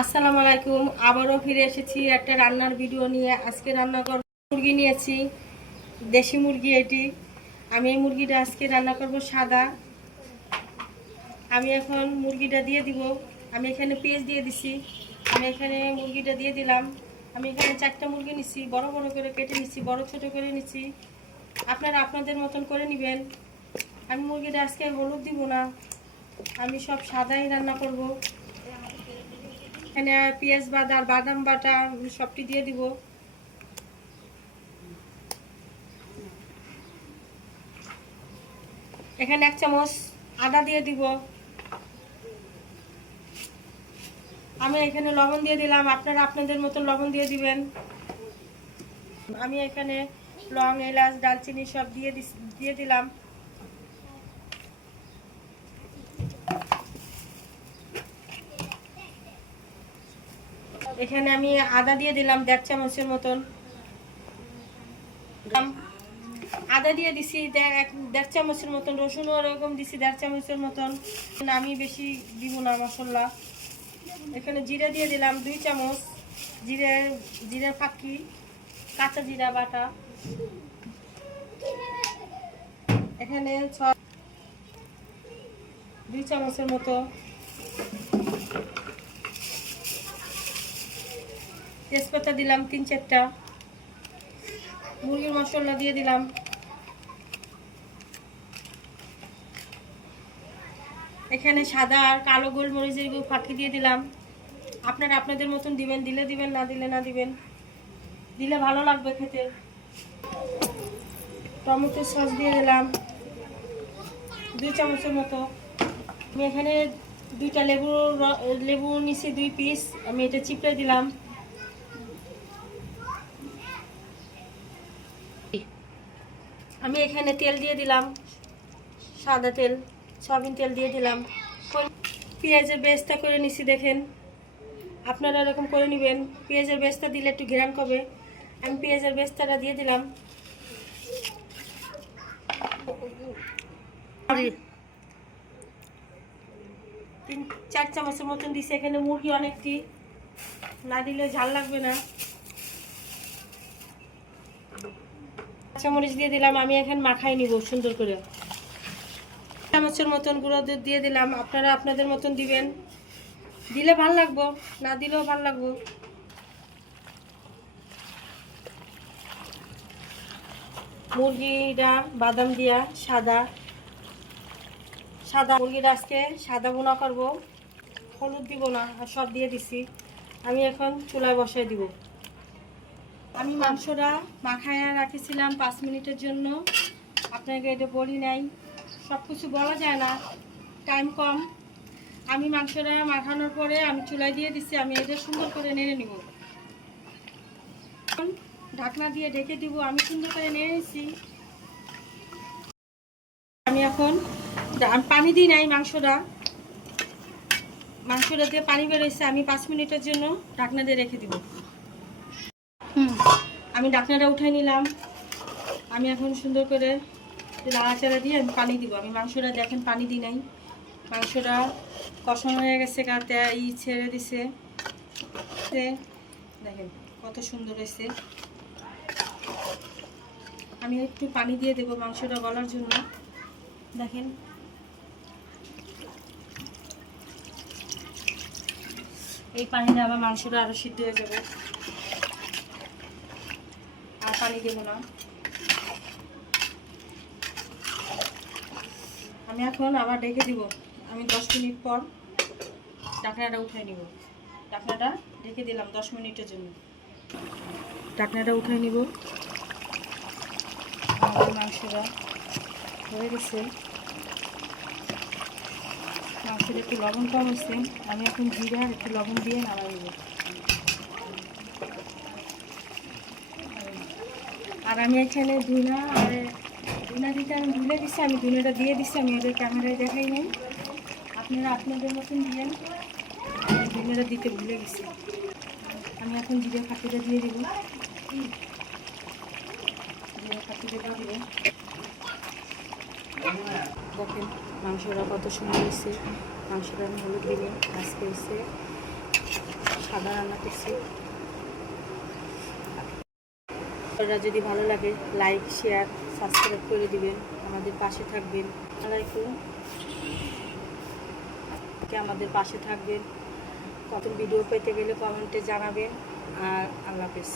আসসালামু আলাইকুম। আবারও ফিরে এসেছি একটা রান্নার ভিডিও নিয়ে। আজকে রান্না করব মুরগি নিয়েছি, দেশি মুরগি এটি। আমি এই মুরগিটা আজকে রান্না করব সাদা। আমি এখন মুরগিটা দিয়ে দিব। আমি এখানে পেঁয়াজ দিয়ে দিছি। আমি এখানে মুরগিটা দিয়ে দিলাম। আমি এখানে 4টা মুরগি নিচ্ছি, বড় বড় করে কেটে নিচ্ছি, বড় ছোট করে নিচ্ছি। আপনারা আপনাদের মতন করে নেবেন। আমি মুরগিটা আজকে হলুদ দিব না, আমি সব সাদাই রান্না করব। এখানে পেঁয়াজ বাটা আর বাদাম বাটা সবটি দিয়ে দিব। এখানে 1 চামচ আদা দিয়ে দিব। আমি এখানে লবণ দিয়ে দিলাম, আপনারা আপনাদের মতন লবণ দিয়ে দিবেন। আমি এখানে লং, এলাচ, দারচিনি সব দিয়ে দিলাম। এখানে আমি আদা দিয়ে দিলাম 1.5 চামচের মতন। আদা দিয়ে দিছি 1.5 চামচের মতন। রসুনও এরকম দিছি 1.5 চামচের মতন। আমি বেশি দিব না মশলা। এখানে জিরা দিয়ে দিলাম 2 চামচ। জিরা ফাঁকি, কাঁচা জিরা বাটা। এখানে 2 চামচের মতো। তেজপাতা দিলাম 3-4টা। মুরগির মশলা দিয়ে দিলাম। এখানে সাদা আর কালো গোলমরিচের ফাঁকি দিয়ে দিলাম। আপনারা আপনাদের মতন দিবেন, দিলে দিবেন, না দিলে না দিবেন। দিলে ভালো লাগবে খেতে। টমেটো সস দিয়ে দিলাম 2 চামচের মতো। আমি এখানে 2টা লেবু নিছি 2 পিস। আমি এটা চিপড়ে দিলাম। আমি এখানে তেল দিয়ে দিলাম, সাদা তেল, সয়াবিন তেল দিয়ে দিলাম। পেঁয়াজের বেরেস্তা করে নিছি, দেখেন আপনারা এরকম করে নেবেন। পেঁয়াজের বেরেস্তা দিলে একটু ঘ্রাণ করবে। আমি পেঁয়াজের বেরেস্তাটা দিয়ে দিলাম। 3-4 চামচের মতন দিছি। এখানে মুরগি অনেকটি, না দিলে ঝাল লাগবে না। কাঁচামরিচ দিয়ে দিলাম। আমি এখানে মাখাই নিব সুন্দর করে। চামচের মতন গুঁড়ো দুধ দিয়ে দিলাম। আপনারা আপনাদের মতন দিবেন, দিলে ভালো লাগবো, না দিলেও ভালো লাগবো। মুরগিটা বাদাম দিয়া সাদা মুরগিটা আজকে সাদা বোনা করবো, হলুদ দিব না, আর সব দিয়ে দিছি। আমি এখন চুলায় বসাই দিব। আমি মাংসটা মাখায় রাখেছিলাম 5 মিনিটের জন্য। আপনাকে এটা বলি নাই, সব কিছু বলা যায় না, টাইম কম। আমি মাংসটা মাখানোর পরে আমি চুলায় দিয়ে দিচ্ছি। আমি এটা সুন্দর করে নেড়ে নিব। ঢাকনা দিয়ে ঢেকে দিব। আমি সুন্দর করে নেড়ে নিচ্ছি। আমি এখন পানি দিই নাই, মাংসটা দিয়ে পানি বেরোচ্ছে। আমি 5 মিনিটের জন্য ঢাকনা দিয়ে রেখে দিব। আমি ঢাকনাটা উঠাই নিলাম। আমি এখন সুন্দর করে নাড়াচাড়া দিয়ে আমি পানি দিব। আমি মাংসটা দেখেন পানি দিই নাই, মাংসটা কষানো হয়ে গেছে, গাতে ছেড়ে দিছে। দেখেন কত সুন্দর হয়েছে। আমি একটু পানি দিয়ে দেবো মাংসটা গলার জন্য। দেখেন এই পানিটা আবার মাংসটা আরো সিদ্ধ হয়ে যাবে। আর পানি দেব না। আমি এখন আবার ঢেকে দিব। আমি 10 মিনিট পর ঢাকনাটা উঠাই নিব। ঢাকনাটা ঢেকে দিলাম 10 মিনিটের জন্য। ঢাকনাটা উঠাই নিব। আমাদের মাংসটা হয়ে গেছে। মাংসের একটু লবণ কম হয়েছে। আমি এখন জিরা আর একটু লবণ দিয়ে নামাই নেব। আর আমি এখানে ধুনা দিতে আমি ভুলে দিচ্ছি। আমি ধুনাটা দিয়ে দিচ্ছি। আমি ওদের ক্যামেরায় দেখাই নাই, আপনারা আপনাদের মতন দিয়েন। ধুনাটা দিতে ভুলে গেছি। আমি এখন জিরা ফাঁকিটা দিয়ে দিব। জিরা ফাঁকিটা দিয়ে দিব। দেখেন মাংসটা কত সুন্দর হয়েছে। মাংসটা আমি হলুদ দিলে আজকে হয়েছে সাদা রান্না করছি। যদি ভালো লাগে লাইক শেয়ার সাবস্ক্রাইব করে দিবেন, আমাদের পাশে থাকবেন। আমাদের পাশে থাকবেন। কত ভিডিও পেতে গেলে কমেন্টে জানাবেন। আর আল্লাহ হাফেজ।